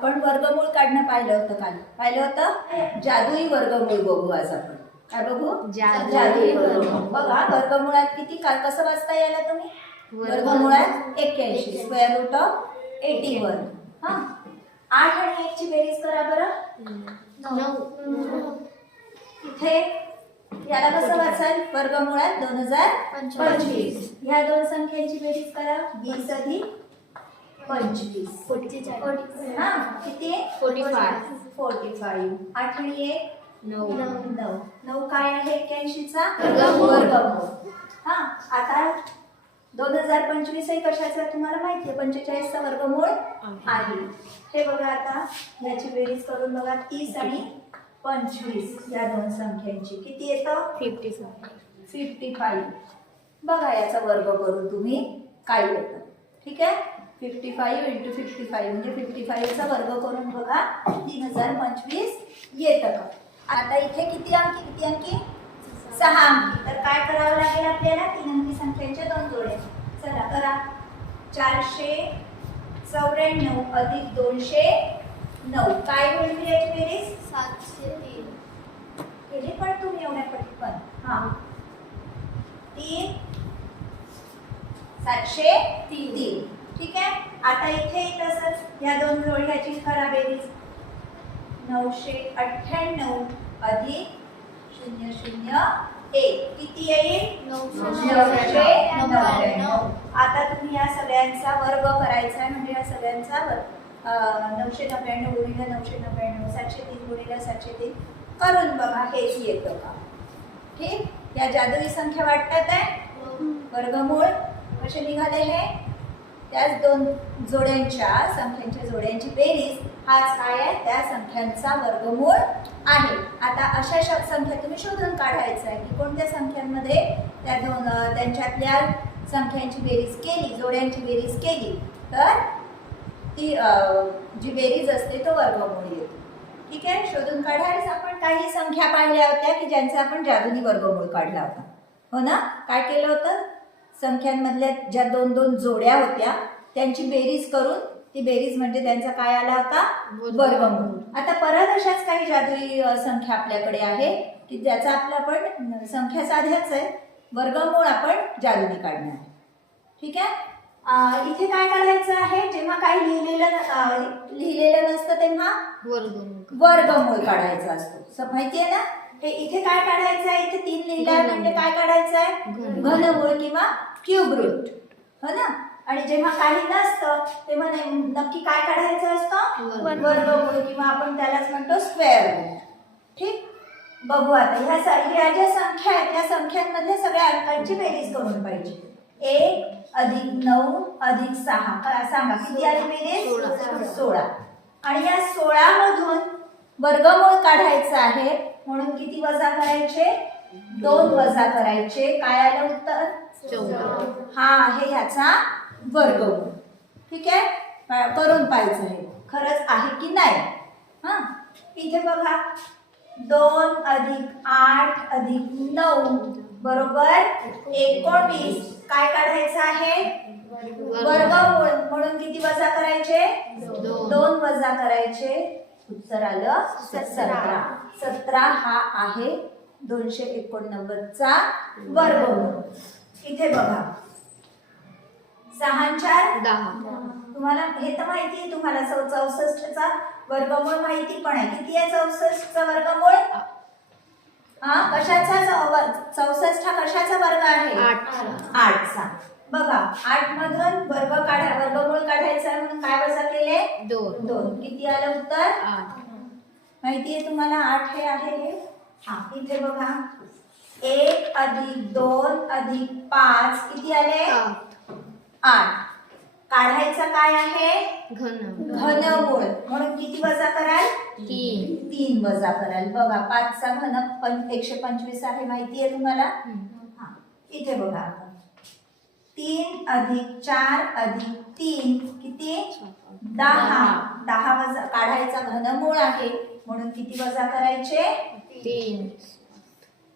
आपण वर्गमूळ काढणं पाहिलं होतं काल. पाहिलं होतं जादुई वर्गमूळ बघू आज आपण. काय बघू? जादुई वर्गमूळ. बघा वर्गमुळात किती कसं वाचता यायला तुम्ही? वर्गमुळात 81 स्क्वेअर रूट ऑफ 81. हा 8 आणि 1 ची बेरीज करा बरं. 9. इथे याला कसं वाचाल? वर्गमुळात 2025. ह्या दोन संख्यांची बेरीज करा. 20 अधिक 25 45. हा किती? 45. 8 आणि 1 9. 9 काय आहे 81 चा वर्गमूळ. हा आता 2025 हे कशाचा तुम्हाला माहिती आहे? 45 चा वर्गमूळ आहे. हे बघा आता याची बेरीज करून बघा. 30 आणि 25 या दोन संख्यांची किती येतं? 55. बघा याचा वर्ग करून तुम्ही काय येतं. ठीक आहे. 55 × 55 म्हणजे 55 चा वर्ग करून बघा 3025 येतं का? आता इथे किती अंकी? 6 अंकी. तर काय करावं लागेल आपल्याला? 3 अंकी संख्यांच्या दोन जोड्या. चला करा. 494 अधिक 209 काय होईल याची बेरीज? 703. केली पण तुम्ही एवढ्या पटकन. हा 3 703. ठीक आहे. आता इथे तसंच या दोन जोड्याची करा बेरीज. 998 अधिक 001 किती येईल? 999. आता तुम्ही या सगळ्यांचा वर्ग करायचा आहे. म्हणजे या सगळ्यांचा 999 गुणिले 999 703 गुणिले 703 करून बघा हेच येतं का. ठीक. या जादुई संख्या वाटतात आहे. वर्गमूळ कसे निघाले हे? त्याच दोन संख्यांच्या जोड्यांची बेरीज हाच काय आहे? त्या संख्यांचा वर्गमूळ आहे. आता अशा संख्या तुम्ही शोधून काढायचं आहे की कोणत्या संख्यांमध्ये त्या त्यांच्यातल्या संख्यांची बेरीज केली, जोड्यांची बेरीज केली तर ती जी बेरीज असते तो वर्गमूळ येतो. ठीक आहे. शोधून काढायच. आपण काही संख्या पाहिल्या होत्या की ज्यांचा आपण जादुनी वर्गमूळ काढला होता. हो ना? काय केलं होतं? संख्यांमधल्या ज्या दोन जोड्या होत्या त्यांची बेरीज करून ती बेरीज म्हणजे त्यांचा काय आला होता? वर्गमूळ. आता परत अशाच काही जादुई संख्या आपल्याकडे आहे की ज्याचा आपला पण संख्या साध्याच आहे. वर्गमूळ आपण जादुनी काढणार. ठीक आहे. इथे काय काढायचं आहे? जेव्हा काही लिहिलेलं नसतं तेव्हा वर्गमूळ काढायचा असतो. माहिती आहे ना? हे इथे काय काढायचं आहे? इथे 3 लिहिलं म्हणजे काय काढायचं आहे? घनमूळ किंवा क्यूब रूट. हो ना? आणि जेव्हा काही नसतं तेव्हा नक्की काय काढायचं असतं? वर्गमूळ किंवा आपण त्यालाच म्हणतो स्क्वेअर रूट. ठीक. बघू आता ह्या ज्या संख्या आहेत त्या संख्यांमधल्या सगळ्या अंकांची बेरीज करून पाहिजे. 1 अधिक 9 अधिक 6 सांगा किती आली बेरीज? 16. आणि या 16 मधून वर्गमूळ काढायचं आहे म्हणून किती वजा करायचे? 2 वजा करायचे. काय आलं उत्तर? 14. हा आहे ह्याचा वर्गमूळ. ठीक आहे. करून पाहायचं आहे खरंच आहे की नाही. हा इथे बघा 2 अधिक 8 अधिक 9 बरोबर 19. काय काढायचं आहे? वर्गमूळ म्हणून किती वजा करायचे? 2 वजा करायचे. उत्तर आलं 17. 17 हा आहे 289 चा वर्गमूळ. इथे बघा 6 × 4 10. तुम्हाला हे तर माहिती आहे. तुम्हाला 64 चा वर्गमूळ माहिती पण आहे. किती आहे 64 चा वर्गमूळ? कशाचा 64 हा कशाचा वर्ग आहे? 8 चा. बघा 8 मधून वर्गमूळ काढायचा म्हणून काय वजा केले? 2. किती आलं उत्तर? 8. माहिती आहे तुम्हाला 8 हे आहे हे. इथे बघा 1 अधिक 2 अधिक 5 किती आले? 8. काढायचं काय आहे? घनमूळ म्हणून किती वजा कराल? 3 वजा कराल. बघा 5 चा घन 125 आहे. माहिती आहे तुम्हाला. इथे बघा 3 अधिक 4 अधिक 3 किती? 10. 10 वजा काढायचा घनमूळ आहे म्हणून किती वजा करायचे? 3.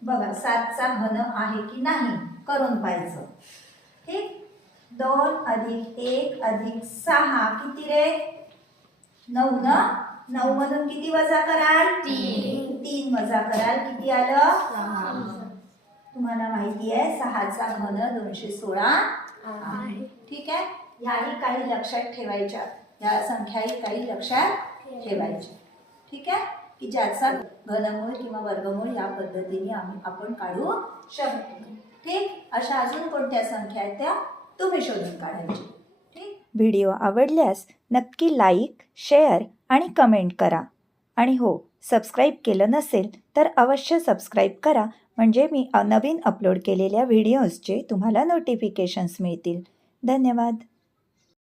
बघा 7 चा घन आहे की नाही करून पाहायचं. ठीक. 2 अधिक 1 अधिक 6 किती रे? 9 ना? 9 मधून किती वजा कराल? 3 वजा कराल. किती आलं? तुम्हाला माहिती आहे 6चा घन 216 आहे. ठीक आहे. ह्याही काही लक्षात ठेवायच्या, ह्या संख्याही काही लक्षात ठेवायच्या. ठीक आहे, की ज्याचा घनमूळ किंवा वर्गमूळ या पद्धतीने आपण काढू शकतो. ठीक. अशा अजून कोणत्या संख्या आहेत त्या तुम्ही शोधून काढायच्या. ठीक. व्हिडिओ आवडल्यास नक्की लाईक, शेअर आणि कमेंट करा. आणि हो, सबस्क्राईब केलं नसेल तर अवश्य सबस्क्राईब करा, म्हणजे मी नवीन अपलोड केलेल्या व्हिडिओजचे तुम्हाला नोटिफिकेशन्स मिळतील. धन्यवाद.